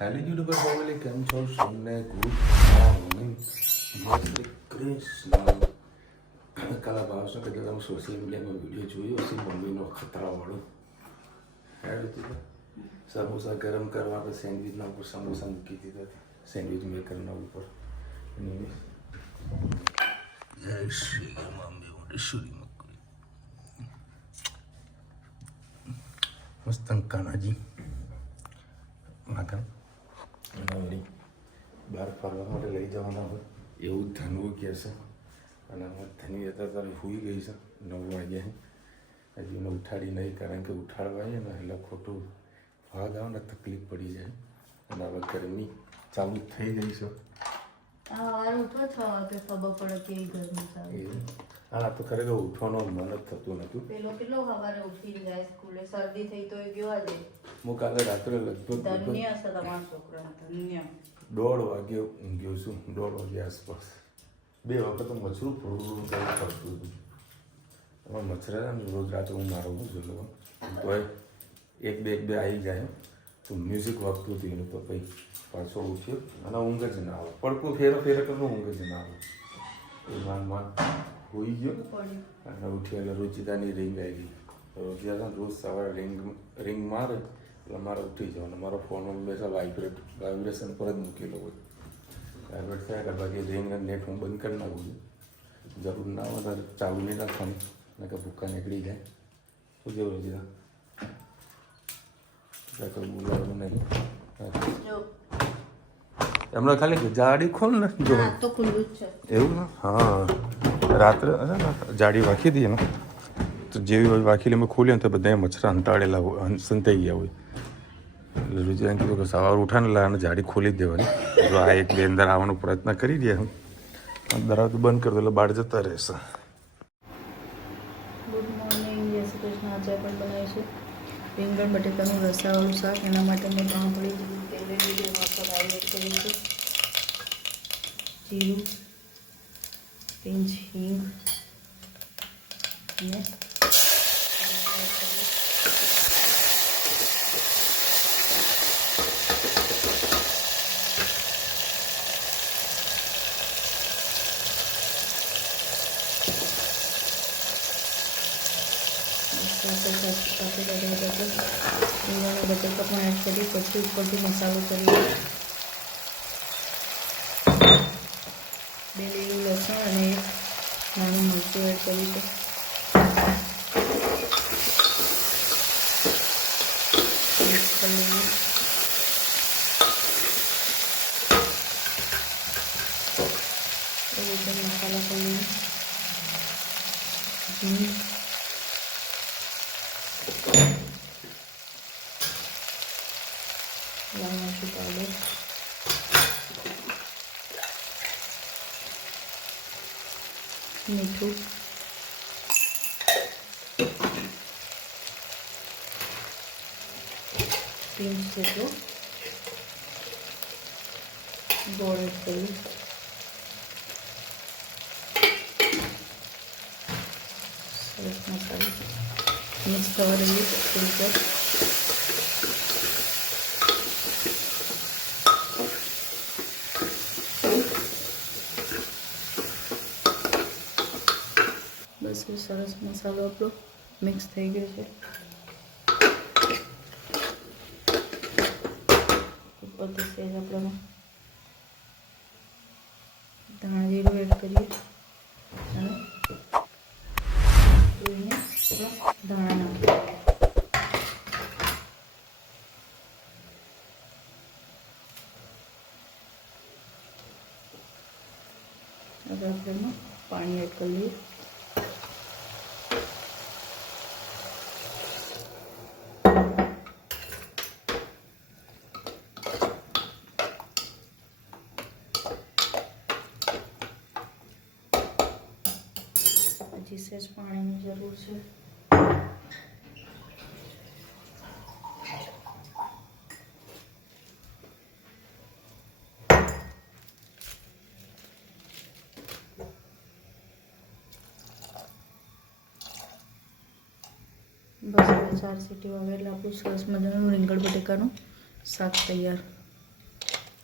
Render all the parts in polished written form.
Hello YouTuber family, કેમ છો? સૌને ગુડ મોર્નિંગ, જય શ્રી કૃષ્ણ. કાલા ભાવશો કે તમે સોશિયલ મીડિયામાં વિડીયો જોયો હશે મમ્મીનો ખતરાવાળો. હેડ દીધો સમોસા ગરમ કરવા આપણે સેન્ડવિચના ઉપર સમોસા મૂકી દીધા. સેન્ડવિચ મેકરના ઉપર જય શ્રી મમ્મી મોટેશ્વરી મકરી મસ્ત કાનાજી માગણ વળી બહાર ફરવા માટે લઈ જવાના હોય એવું ધનવું કહે છે. અને ધની હતા તારે સૂઈ ગઈ છે 9 વાગ્યા. હજી એને ઉઠાડી નહીં, કારણ કે ઉઠાડવા આવીએ ને એટલે ખોટું ભાગ આવે ને તકલીફ પડી જાય. અને હવે ગરમી ચાલુ થઈ ગઈ છે. હા તો ખરેખર ઉઠવાનું મન જ થતું નહોતું. હું કાલે રાત્રે લગભગ 1:30 વાગે ઊંઘ્યો છું. 1:30 વાગે આસપાસ 2 વખત મચ્છરું થોડું કરતું હતું. એમાં મચ્છર રોજ રાત્રે હું મારું છું તો 1-2 આવી જાય તો મ્યુઝિક વાગતું હતું એનું. તો કંઈ પાછો ઉઠ્યો અને ઊંઘ જ ના આવે. પડકું ફેરો કરતો ઊંઘ જ ના આવે. એ માન હોઈ ગયો અને ઉઠ્યો એટલે રુચિતાની રિંગ આવી ગઈ. રુચિતા રોજ સવારે રિંગ મારે એટલે મારે ઉઠી જવાનું. મારો ફોન હંમેશા વાઇબ્રેશન પર જ મૂકેલો હોય. વાઇબ્રેટ થયા કે બાકી રિંગ અને નેટ હું બંધ કરી નાખું છું. જરૂર ના હોય ત્યારે ચાલુ નહીં રાખવાનું, ને કે ભૂક્કા નીકળી જાય. શું કેવું રુચિતા? કોઈ બોલાવવાનું નહીં. એમને ખાલી જાડી ખોલ ને જો તો ખુલ્લું જ છે એવું ને. હા રાત્રે જાડી વાંખી દઈએ ને તો જેવી વાંખીલી અમે ખોલીએ ને તો બધા મચ્છર અંતાડેલા હોય, સંતાઈ ગયા હોય. એટલે રુચિને કીધું કે સવાર ઉઠાને લાવે જાડી ખોલી જ દેવાની. જો આ 1-2 અંદર આવવાનો પ્રયત્ન કરી દે દરવાજો બંધ કરી દો એટલે બહાર જતા રહેશે. ગુડ મોર્નિંગ, જય શ્રી કૃષ્ણ. આજે પણ બનાવીશું રીંગણ બટેકાનું રસાવાળું શાક. એના માટે મેં થોડી તેલ લીધી, એમાં પર એડ કરીશું જીરું, પિંચ હિંગ અને રીંગણના બટેકા પણ એડ કરી પછી ઉપરથી મસાલો કરી 2 લીલું લસણ અને 1 નાનું મરચું એડ કરીશું. મિક્સ કરી લઈએ. એ રીતે મસાલા કરી લઈએ. લાલ મરચું પાવડર, મીઠું, પિંચ જેટલો ગોળ એડ કરી સરસ મસાલો મિક્સ થવા દઈએ થોડીક વાર. બસ સરસ મસાલો આપણો મિક્સ થઈ ગયો છે. ઉપરથી સેજ આપણે ધાણા જીરું એડ કરીએ અને ધોઈને ધાણા નાખીએ. હવે આપણે પાણી એડ કરી લઈએ. હજી સહેજ પાણીની જરૂર છે. બસ 4 સીટી વાગે એટલે આપણું સરસ મજાનું રીંગણ બટેકાનું શાક તૈયાર.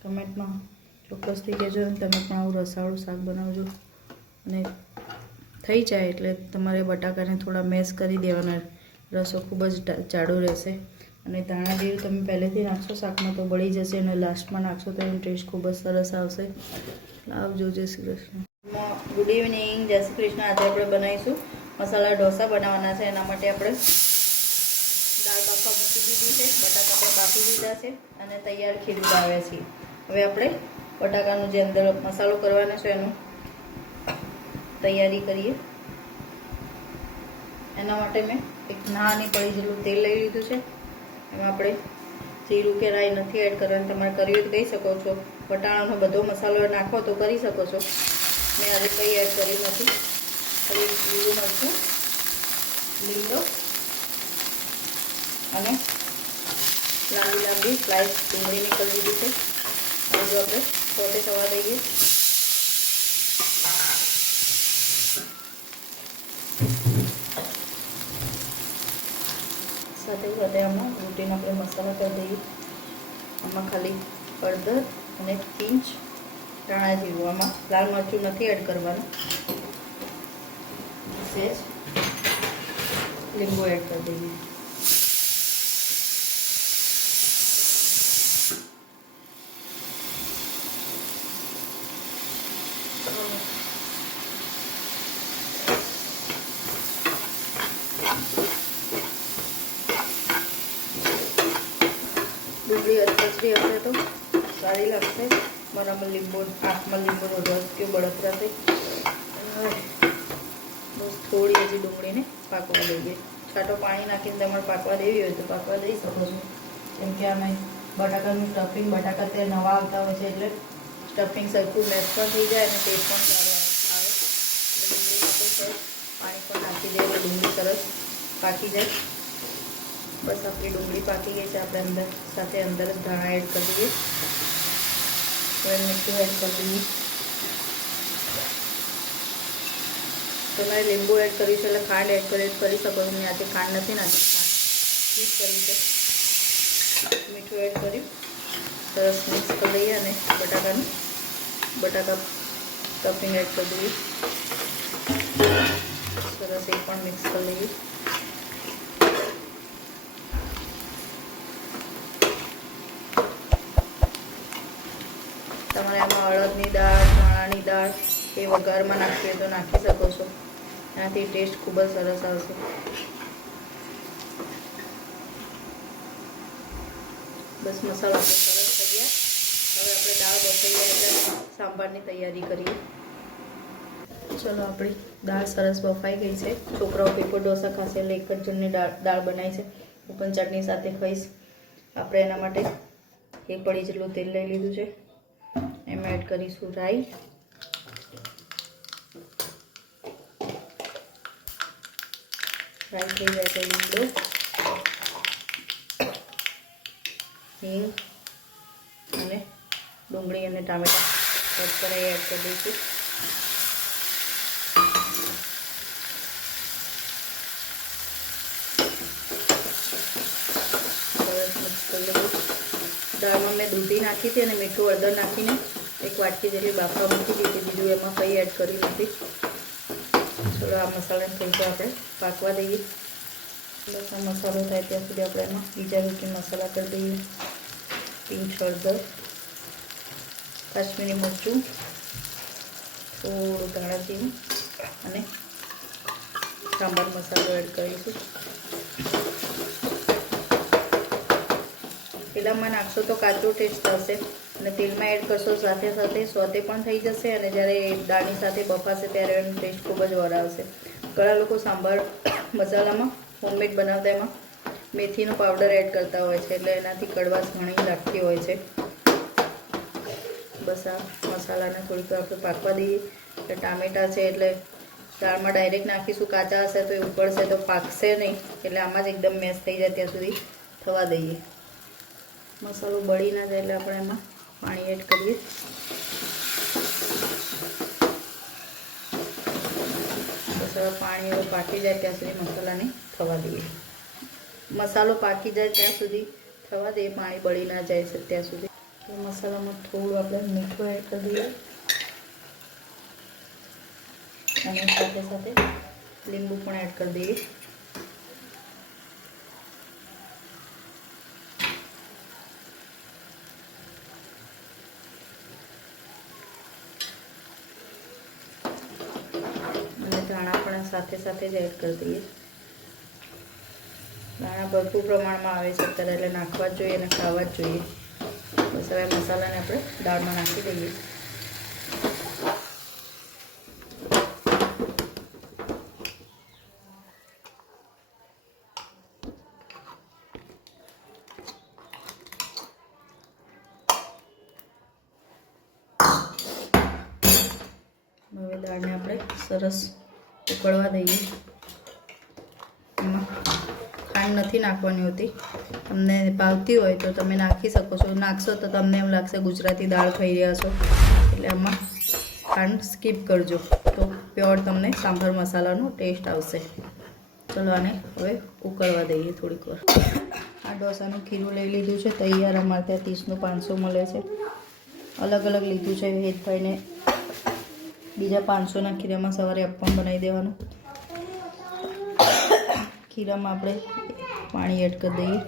કમેન્ટમાં ચોક્કસથી કહેજો અને તમે પણ આવું રસાવાળું શાક બનાવજો. અને થઈ જાય એટલે તમારે બટાકાને થોડા મેશ કરી દેવાના. રસો ખૂબ જ જાડો રહેશે અને ધાણા જીરું તમે પહેલેથી નાખશો શાકમાં તો બળી જશે અને લાસ્ટમાં નાખશો તો એનો ટેસ્ટ ખૂબ જ સરસ આવશે. આવજો. જય શ્રી કૃષ્ણ. Good evening. જય શ્રી કૃષ્ણ. આજે આપણે બનાવીશું મસાલા ઢોસા બનાવવાના છે. એના માટે આપણે દાળ બાફવા મૂકી દીધી છે, બટાકા પણ બાફી દીધા છે અને તૈયાર ખીરું લાવ્યા છીએ. હવે આપણે બટાકાનું જે અંદર મસાલો કરવાનો છે એનું તૈયારી કરીએ. એના માટે મેં એક નાની પડી જેટલું તેલ લઈ લીધું છે. એમાં આપણે જીરું કે રાઈ નથી એડ કરવાનું, તમારે કરવી હોય તો કહી શકો છો. વટાણાનો બધો મસાલો નાખો તો કરી શકો છો. મેં આજે કંઈ એડ કર્યું નથી. ખાલી લીલું મરચું, લીમડો અને લાંબી લાંબી સ્લાઇસ ડુંગળીની કરી દીધી છે. હવે જો આપણે સોટે થવા દઈએ. સાથે સાથે આમાં રોટીનો આપણે મસાલા કરી દઈએ. આમાં ખાલી હળદર અને પિંચ ધાણા જીરું. આમાં લાલ મરચું નથી એડ કરવાનું. સહેજ લીંબુ એડ કરી દઈએ. ડુંગળી અચકચરી હશે તો સારી લાગશે. બરાબર લીંબુ આંખમાં લીંબુનો રસ કે બળતરા થઈ. બસ થોડી હજી ડુંગળીને પાકવા દઈએ. છાંટો પાણી નાખીને તમારે પાકવા દેવી હોય તો પાકવા દઈ શકો છો. કેમ કે અમે બટાકાનું સ્ટફિંગ, બટાકા તે નવા આવતા હોય છે એટલે સ્ટફિંગ સરખું મેશ પણ થઈ જાય અને ટેસ્ટ પણ સારો આવે. એટલે ડુંગળીમાં તો પાણી પણ નાખી દઈએ એટલે ડુંગળી સરસ પાકી જાય. બસ આપણી ડુંગળી પાકી ગઈ છે. આપણે અંદર સાથે અંદર જ ધાણા એડ કરી દઈએ. હવે મીઠું એડ કરી દઈએ. તમારે લીંબુ એડ કર્યું છે એટલે ખાંડ એડ કરી શકો છો. મેં આજે ખાંડ નથી નાખી, ખાંડ સ્કીપ કરી છે. મીઠું એડ કર્યું, સરસ મિક્સ કરી દઈએ અને બટાકા સ્ટફિંગ એડ કરી દઈએ. સરસ એ પણ મિક્સ કરી લઈએ. તમારે આમાં અડદની દાળ, ચણાની દાળ એ વઘારમાં નાખીએ તો નાખી શકો છો. એનાથી ટેસ્ટ ખૂબ જ સરસ આવશે. બસ મસાલા સરસ થઈ ગયા. હવે આપણે દાળ બફાઈ જાય એટલે સાંભારની તૈયારી કરીએ. ચલો, આપણી દાળ સરસ બફાઈ ગઈ છે. છોકરાઓ પેપર ઢોસા ખાશે એટલે એક જ જણની દાળ બનાવી છે. હું પણ ચટણી સાથે ખાઈશ. આપણે એના માટે એક પડી જેટલું તેલ લઈ લીધું છે. એમાં એડ કરીશું રાઈ, રાઈ થઈ જાય તો લીમડો, હિંગ અને ડુંગળી અને ટામેટાં કટ કરી એડ કરી દઈશું. સરસ મિક્સ કરી લઈશું. દાળમાં મેં દૂધી નાખી હતી અને મીઠું હળદર નાખીને એક વાટકી જેટલી બાફવા મૂકી દીધી. બીજું એમાં કંઈ એડ કરી નથી. ચલો, આ મસાલાને થઈ જાય આપણે પાકવા દઈએ. બસ આ મસાલો થાય ત્યાં સુધી આપણે એમાં બીજા રૂટી મસાલા કરી દઈએ. પિંચ હળદર, કાશ્મીરી મરચું, થોડું ધાણા જીરું અને સાંભાર મસાલો એડ કરીશું. તેલમાં નાખશો તો કાચો ટેસ્ટ આવશે અને તેલમાં એડ કરશો સાથે સાથે સોતે પણ થઈ જશે અને જ્યારે દાળની સાથે બફાશે ત્યારે એનો ટેસ્ટ ખૂબ જ વરાવશે. ઘણા લોકો સાંભાર મસાલામાં હોમમેડ બનાવતા એમાં મેથીનો પાવડર એડ કરતા હોય છે એટલે એનાથી કડવાશ ઘણી લાગતી હોય છે. બસ આ મસાલાને થોડીક આપણે પાકવા દઈએ. એટલે ટામેટાં છે એટલે દાળમાં ડાયરેક્ટ નાખીશું. કાચા હશે તો એ ઉકળશે તો પાકશે નહીં. એટલે આમાં જ એકદમ મેશ થઈ જાય ત્યાં સુધી થવા દઈએ. મસાલો બળી ના જાય એટલે આપણે એમાં પાણી એડ કરીએ. બસ હવે પાણી હવે પાકી જાય ત્યાં સુધી મસાલાને થવા દઈએ. મસાલો પાકી જાય ત્યાં સુધી થવા દઈએ, પાણી બળી ના જાય છે ત્યાં સુધી. મસાલામાં થોડું આપણે મીઠું એડ કરી દઈએ અને સાથે સાથે લીંબુ પણ એડ કરી દઈએ. અને ધાણા પણ સાથે સાથે જ એડ કરી દઈએ. દાણા ભરપૂર પ્રમાણમાં આવે છે અત્યારે, એટલે નાખવા જ જોઈએ અને ખાવા જ જોઈએ. બસ હવે મસાલાને આપણે દાળમાં નાખી દઈએ. હવે દાળને આપણે સરસ ઉકળવા દઈએ. એમાં ખાંડ નથી નાખવાની હોતી. તમને ભાવતી હોય તો તમે નાખી શકો છો. નાખશો તો તમને એમ લાગશે ગુજરાતી દાળ ખાઈ રહ્યા છો, એટલે આમાં ખાંડ સ્કીપ કરજો, તો પ્યોર તમને સાંભર મસાલાનો ટેસ્ટ આવશે. ચલો આને હવે ઉકળવા દઈએ થોડીક વાર. આ ઢોસાનું ખીરું લઈ લીધું છે તૈયાર. અમારે ત્યાં 30નું 500 મળે છે. અલગ અલગ લીધું છે. હેતભાઈને બીજા 500ના ખીરામાં સવારે અપ્પમ બનાવી દેવાનું. ખીરામાં આપણે પાણી એડ કરી દઈએ.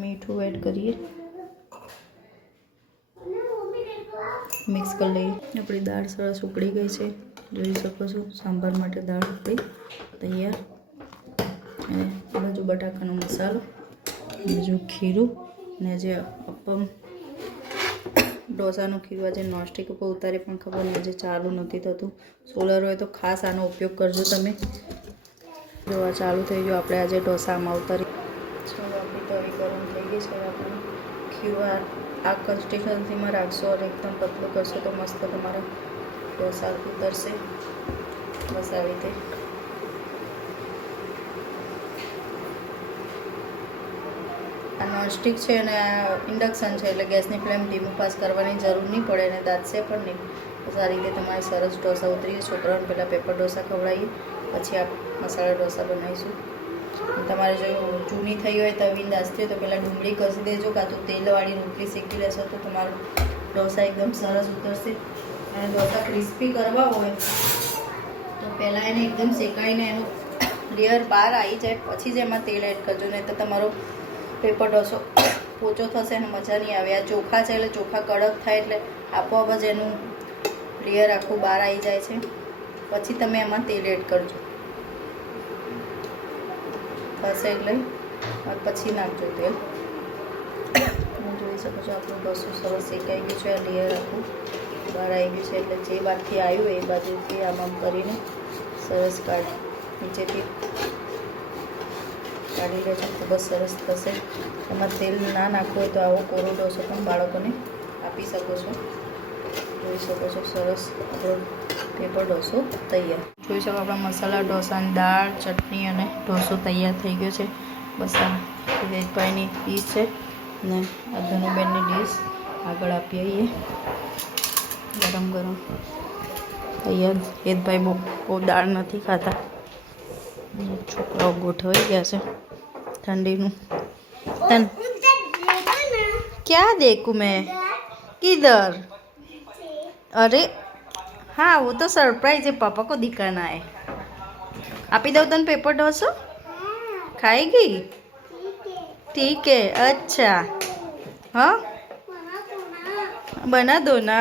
મીઠું એડ કરીએ, મિક્સ કરી લઈએ. આપણી દાળ સરસ ઉકળી ગઈ છે, જોઈ શકો છો. સાંભાર માટે દાળ આપણી તૈયાર. અને બાજુ બટાકાનો મસાલો, બીજું ખીરું, ને જે અપ્પમ ઢોસાનું ખીરું આજે નોનસ્ટિક ઉપર ઉતારી પણ ખબર નહીં, આજે ચાલુ નથી થતું. સોલર હોય તો ખાસ આનો ઉપયોગ કરજો તમે. જો આ ચાલુ થઈ ગયું, આપણે આજે ઢોસામાં ઉતારી. ચલો આપણી તવી ગરમ થઈ ગઈ છે. આપણે ખીરું આ કન્સિસ્ટન્સીમાં રાખશો અને એકદમ પતલું કરશો તો મસ્ત તમારા ઢોસા ઉતરશે. બસ આવી રીતે. આ નોનસ્ટિક છે અને ઇન્ડક્શન છે, એટલે ગેસની ફ્લેમ ધીમું પાસ કરવાની જરૂર નહીં પડે અને દાદશે પણ નહીં. તો આ રીતે તમારે સરસ ઢોસા ઉતરીએ. છોકરાઓને પહેલાં પેપર ઢોસા ખવડાવીએ, પછી આ મસાલા ઢોસા બનાવીશું. તમારે જો જૂની થઈ હોય તવી દાસતી હોય તો પહેલાં ડુંગળી ઘસી દેજો, કાં તો તેલવાળી રોટલી શેકી લેશો તો તમારો ઢોસા એકદમ સરસ ઉતરશે. અને ઢોસા ક્રિસ્પી કરવા હોય તો પહેલાં એને એકદમ શેકાઈને એનું લેયર બહાર આવી જાય પછી જ એમાં તેલ એડ કરજો, નહીં તો તમારો પેપર ઢોસો પોચો થશે અને મજા નહીં આવે. આ ચોખા છે એટલે ચોખા કડક થાય એટલે આપોઆપ જ એનું લેયર આખું બહાર આવી જાય છે. પછી તમે એમાં તેલ એડ કરજો, થશે એટલે પછી નાખજો તેલ. જોઈ શકો છો આપણું ઢોસું સરસ શેકાઈ ગયું છે. આ લેયર આખું બહાર આવી ગયું છે, એટલે જે બાજુથી આવ્યું એ બાજુથી આમ કરીને સરસ નીચેથી કાઢી લેજો. ખૂબ જ સરસ થશે. એમાં તેલ ના નાખવું હોય તો આવો કોરો ઢોસો પણ બાળકોને આપી શકો છો. જોઈ શકો છો સરસ આપણો પેપર ઢોસો તૈયાર. જોઈ શકો આપણા મસાલા ઢોસાની દાળ, ચટણી અને ઢોસો તૈયાર થઈ ગયો છે. બસ આ વેજભાઈની ડીશ છે ને આ ધનુબેનની ડીશ આગળ આપી આવીએ. ગરમ ગરમ તૈયાર. વેજભાઈ બહુ દાળ નથી ખાતા, છોકરાઓ ગોઠવાઈ ગયા છે ठंडी क्या देखूं मैं किधर? अरे हाँ वो तो सरप्राइज है, पापा को दिखाना है. आपी दो तन पेपर डोसो खाएगी? ठीक है अच्छा. हाँ बना दो ना.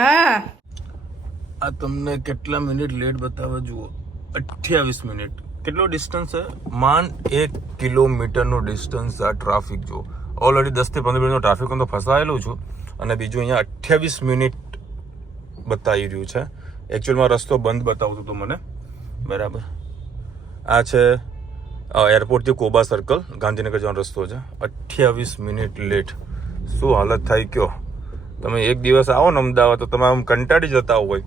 આ તમને કેટલા મિનિટ લેટ બતાવે જુઓ, 28 મિનિટ. કેટલો ડિસ્ટન્સ છે? માંડ 1 કિલોમીટરનો ડિસ્ટન્સ. આ ટ્રાફિક જો ઓલરેડી 10 થી 15 મિનિટનો ટ્રાફિક તો ફસાયેલું છું, અને બીજું અહીંયા 28 મિનિટ બતાવી રહ્યું છે. એકચ્યુઅલમાં રસ્તો બંધ બતાવતું હતું મને, બરાબર. આ છે એરપોર્ટથી કોબા સર્કલ ગાંધીનગર જવાનો રસ્તો છે. 28 મિનિટ લેટ. શું હાલત થાય કયો? તમે એક દિવસ આવો ને અમદાવાદ તો તમે આમ કંટાળી જતા હોય,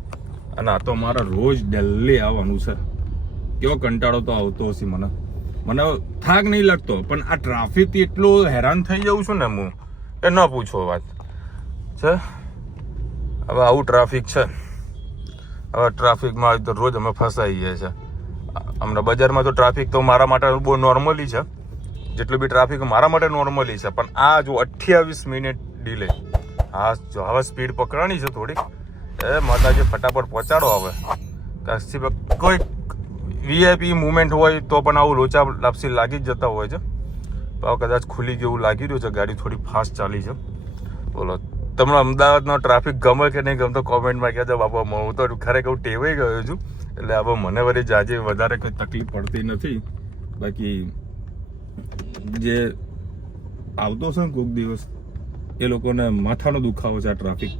અને આ તો મારા રોજ દિલ્હી આવવાનું છે. કેવો કંટાળો તો આવતો હશે મને થાક નહીં લાગતો, પણ આ ટ્રાફિકથી એટલો હેરાન થઈ જાઉં છું ને હું એ ન પૂછો વાત છે. હવે આવું ટ્રાફિક છે. હવે ટ્રાફિકમાં તો રોજ અમે ફસાઈ ગયા છે. હમણાં બજારમાં તો ટ્રાફિક તો મારા માટે બહુ નોર્મલી છે, જેટલું બી ટ્રાફિક મારા માટે નોર્મલી છે, પણ આ જો 28 મિનિટ ડિલે. હા જો હવે સ્પીડ પકડવાની છે થોડીક. એ માતાજી ફટાફટ પહોંચાડો હવે. કશી કોઈ વીઆઈપી મુવમેન્ટ હોય તો પણ આવું લોચા લાપસી લાગી જ જતા હોય છે. તો કદાચ ખુલી ગયું લાગી રહ્યું છે, ગાડી થોડી ફાસ્ટ ચાલી છે. બોલો તમને અમદાવાદનો ટ્રાફિક ગમે કે નહીં ગમતો કોમેન્ટમાં કહેજો બાપા. હું તો ખરેખર ટેવાઈ ગયો છું, એટલે હવે મને વળી જાજે વધારે કોઈ તકલીફ પડતી નથી. બાકી જે આવતો છે ને કોઈક દિવસ એ લોકોને માથાનો દુખાવો છે આ ટ્રાફિક.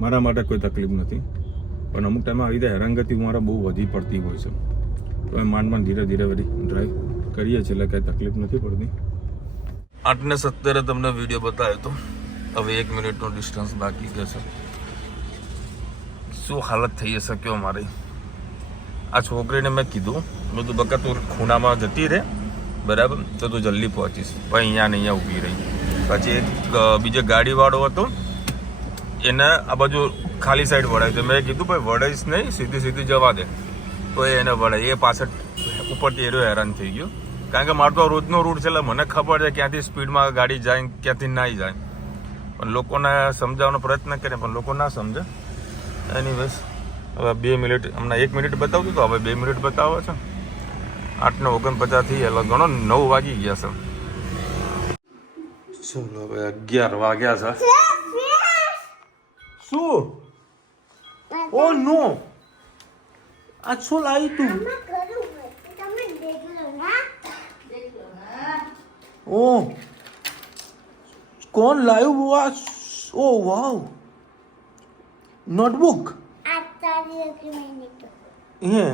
મારા માટે કોઈ તકલીફ નથી, પણ અમુક ટાઈમે આવી રીતે હેરાનગતિ મારા બહુ વધી પડતી હોય છે. તો એ માંડ ધીરે ધીરે વળી ડ્રાઈવ કરીએ છીએ, એટલે કાંઈ તકલીફ નથી પડતી. 8:17 તમને વિડીયો બતાવ્યો હતો. હવે 1 મિનિટનો ડિસ્ટન્સ બાકી છે. શું હાલત થઈ હશે કયો મારી. આ છોકરીને મેં કીધું બકા તું ખૂણામાં જતી રહે બરાબર, તો તું જલ્દી પહોંચીશ. ભાઈ અહીંયા ને અહીંયા ઊભી રહી. પછી એક બીજો ગાડીવાળો હતો, એને આ બાજુ ખાલી સાઈડ વળાય. તો મેં કીધું ભાઈ વળાઈશ નહીં, સીધી સીધી જવા દે. તો એને વળાય. એ પાછળ ઉપરથી એરો હેરાન થઈ ગયો, કારણ કે મારો તો રોજનો રૂટ છે, એટલે મને ખબર છે ક્યાંથી સ્પીડમાં ગાડી જાય ક્યાંથી ના જાય. પણ લોકોને સમજાવવાનો પ્રયત્ન કરે, પણ લોકો ના સમજે. એનીવેઝ હવે 2 મિનિટ, હમણાં 1 મિનિટ બતાવતું તો હવે 2 મિનિટ બતાવે છે. 8:49 થઈ, એટલે ઘણો 9 વાગી ગયા છે. ચલો હવે 11 વાગ્યા છે. શું? ઓ નો, આ શું લાવી તું? ઓ કોણ લાવ્યું બુઆ? ઓ વાવ, નોટબુક. હે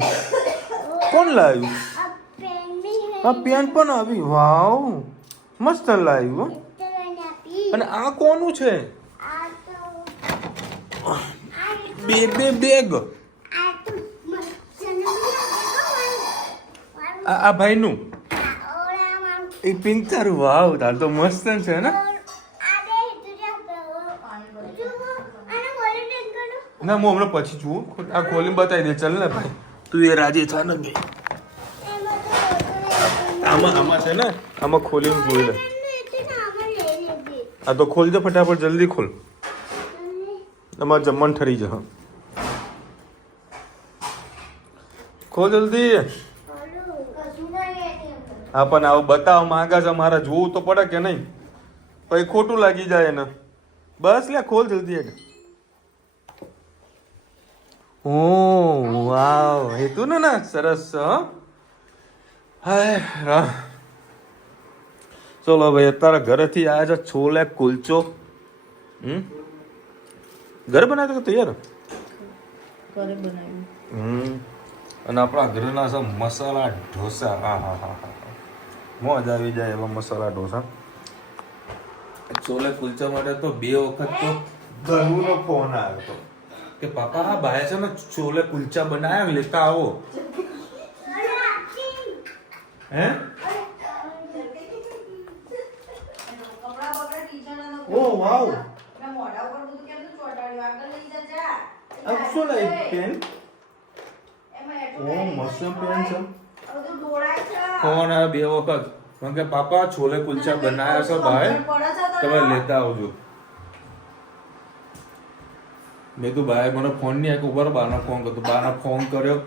કોણ લાવ્યું? આ પેન પણ આવી. વાવ મસ્ત લાવ્યું. અને આ કોનું છે? બેગ. આ ભાઈનું એ પિંક તારું. વાવ તાર તો મસ્ત છે ને. ના હું હમણાં પછી જુઓ, આ ખોલીને બતાવી દે. ચાલ ને ભાઈ, તું એ રાજી થા ને ભાઈ. આમાં છે ને, આમાં ખોલીને જોઈ લે. આ તો ખોલી દે ફટાફટ, જલ્દી ખોલ. તમારે જમવાનું ઠરી જશે. ખોલ જલ્દી. હા પણ આવું બતાવ માંગા છે મારા, જોવું તો પડે કે નહીં, પછી ખોટું લાગી જાય એને. બસ લે ખોલ જલ્દી હેડ. ઓ વાવ, હેતું ને ના સરસ. હાય ચલો ભાઈ, અત્યારે ઘરેથી આવ્યા છે છોલે કુલચો. ઘરે બનાવ્યો તો તૈયાર? ઘરે બનાવ્યું. અને આપણા ઘરના છે મસાલા ઢોસા. હા હા હા હા, મોજ આવી જાય એવા મસાલા ઢોસા. છોલે કુલચા માટે તો 2 વખત તો ધનુનો ફોન આવ્યો હતો કે પાપા આ ભાઈ છે ને છોલે કુલચા બનાવ્યા, લેતા આવો. હે ઓ વાવ, अब શું લાઈ પેન? ઓ મસ્ત પેન છે. ફોન આ 2 વખત કારણ કે પાપા છોલે કુલચા બનાવ્યા છે ભાઈ, તમે લેતા આવજો. મેં તો ભાઈ મને ફોન નહીં આવ્યો, ઉપર બાનો ફોન કર્યો. બાનો ફોન કર્યો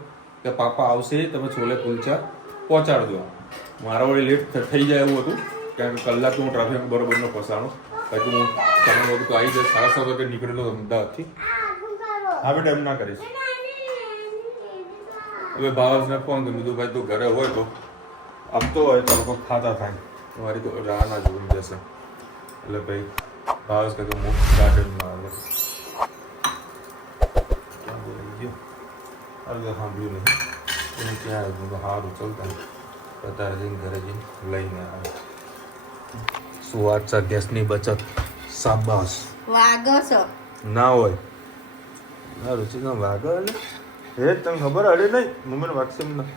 કે પાપા આવશે, તમે છોલે કુલચા પહોંચાડજો. મારા વળી લેટ થઈ જાય એવું હતું, કારણ કે કલાક હું ટ્રાફિક બરોબર નો ફસાણો. બાકી હું સમય વખત તો આવી જાય. 7:30 વાગે નીકળેલો અમદાવાદથી. હા બેટા એમ ના કરીશ. હવે ભાવસને ફોન કર્યો, કીધું ભાઈ તું ઘરે હોય તો આપતો હોય તો લોકો ખાતા થાય, મારી તો રાહ ના જોઈ જશે. એટલે ભાઈ ભાવસ કે હું ગાર્ડનમાં આવે સાંભળ્યું નહીં એને ક્યાં આવ્યું તો સારું ચાલતા અત્યારે જઈને ઘરે જઈને લઈને આવે. શું વાત છે, ગેસની બચત. શાબાશ. વાગસ ના હોય ના રુચિ ના વાગે એટલે હે તને ખબર અડે નહીં મમ્મીને વાગશે એમ ના.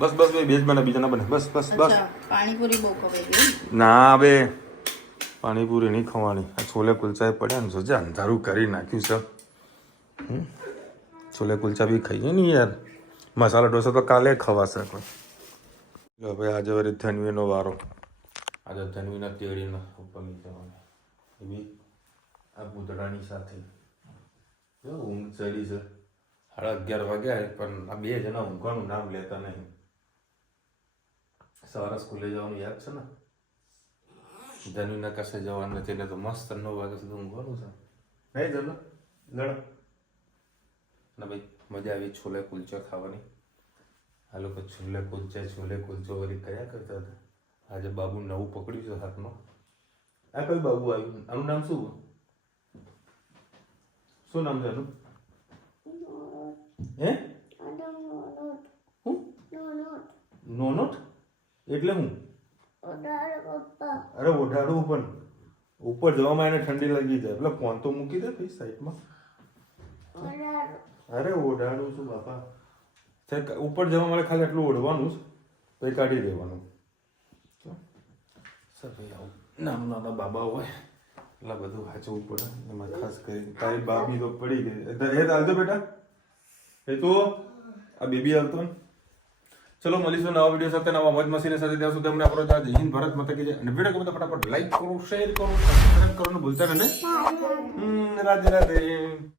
બસ બસ બે જ બને, બીજા ના બને. બસ બસ બસ. પાણીપુરી બહુ ખવાઈ ના બે પાણીપુરી નહીં ખવાની. આ છોલે કુલચા પડ્યા ને સોચે અંધારું કરી નાખ્યું છે. છોલે કુલચા બી ખાઈએ ને યાર, મસાલા ઢોસા તો કાલે ખવાશે પણ જો ભાઈ આજે વળી ધનવીનો વારો આજે ધનવીના તેડીનો ઉપર લઈ જવાનો એવી આ પૂતળાની સાથે જો ઊંઘ ચડી છે 11:30 વાગ્યા પણ આ બે જણા ઊંઘવાનું નામ લેતા નહીં સવારે સ્કૂલે જવાનું યાદ છે ને ધનવીના કશે જવાનું નથી એટલે તો મસ્ત 9 વાગ્યા સુધી ઊંઘવાનું છે નહીં જલો લડો ના ભાઈ મજા આવી છોલે કુલચા ખાવાની આ લોકો છોલે કુલચો વળી કયા કરતા હતા આજે બાબુ નવું પકડ્યું છે હાથમાં આ કયું બાબુ આવ્યું આનું નામ શું નામ છે આનું હે નોનોટ એટલે હું અરે ઓઢાડું પણ ઉપર જવામાં એને ઠંડી લાગી જાય એટલે ફોન તો મૂકી દે ભાઈ સાઈડમાં અરે ઓઢાડું છું બાપા ઉપર જવા માટે ખાલી એટલું ઓઢવાનું જ પછી કાઢી દેવાનું સર ભાઈ આવું નાના બાબા હોય એટલે બધું વાંચવું પડે એમાં ખાસ કરી તારી બાબી તો પડી ગઈ હે હાલતો બેટા એ તો આ બેબી હાલતો ને ચલો મળીશું નવા વિડીયો સાથે નવા મોજ મસ્તીની સાથે ત્યાં સુધી અમને આપણો જય હિન્દ ભારત માતા કી જય અને વિડીયો ગમે તો ફટાફટ લાઈક કરો શેર કરો સબસ્ક્રાઇબ કરવાનું ભૂલતા નહીં રાધે રાધે